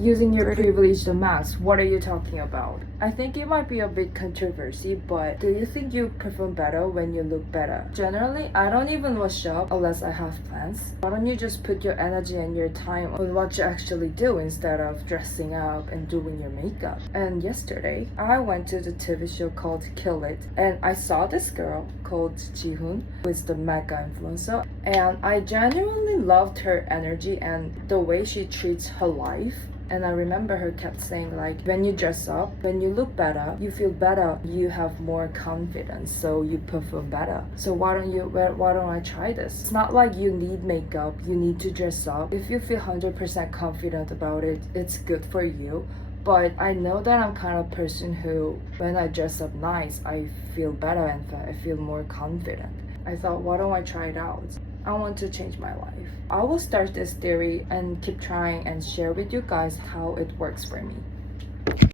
Using your privilege the max, what are you talking about? I think it might be a bit controversy, but do you think you perform better when you look better? Generally, I don't even wash up unless I have plans. Why don't you just put your energy and your time on what you actually do instead of dressing up and doing your makeup? And yesterday, I went to the TV show called Kill It, and I saw this girl called Jihoon, who is the mega influencer, and I genuinely loved her energy and the way she treats her life. And I remember her kept saying like, when you dress up, when you look better, you feel better, you have more confidence, so you perform better. So why don't I try this? It's not like you need makeup, you need to dress up. If you feel 100% confident about it, it's good for you. But I know that I'm kind of person who, when I dress up nice, I feel better and I feel more confident. I thought, why don't I try it out? I want to change my life. I will start this theory and keep trying and share with you guys how it works for me.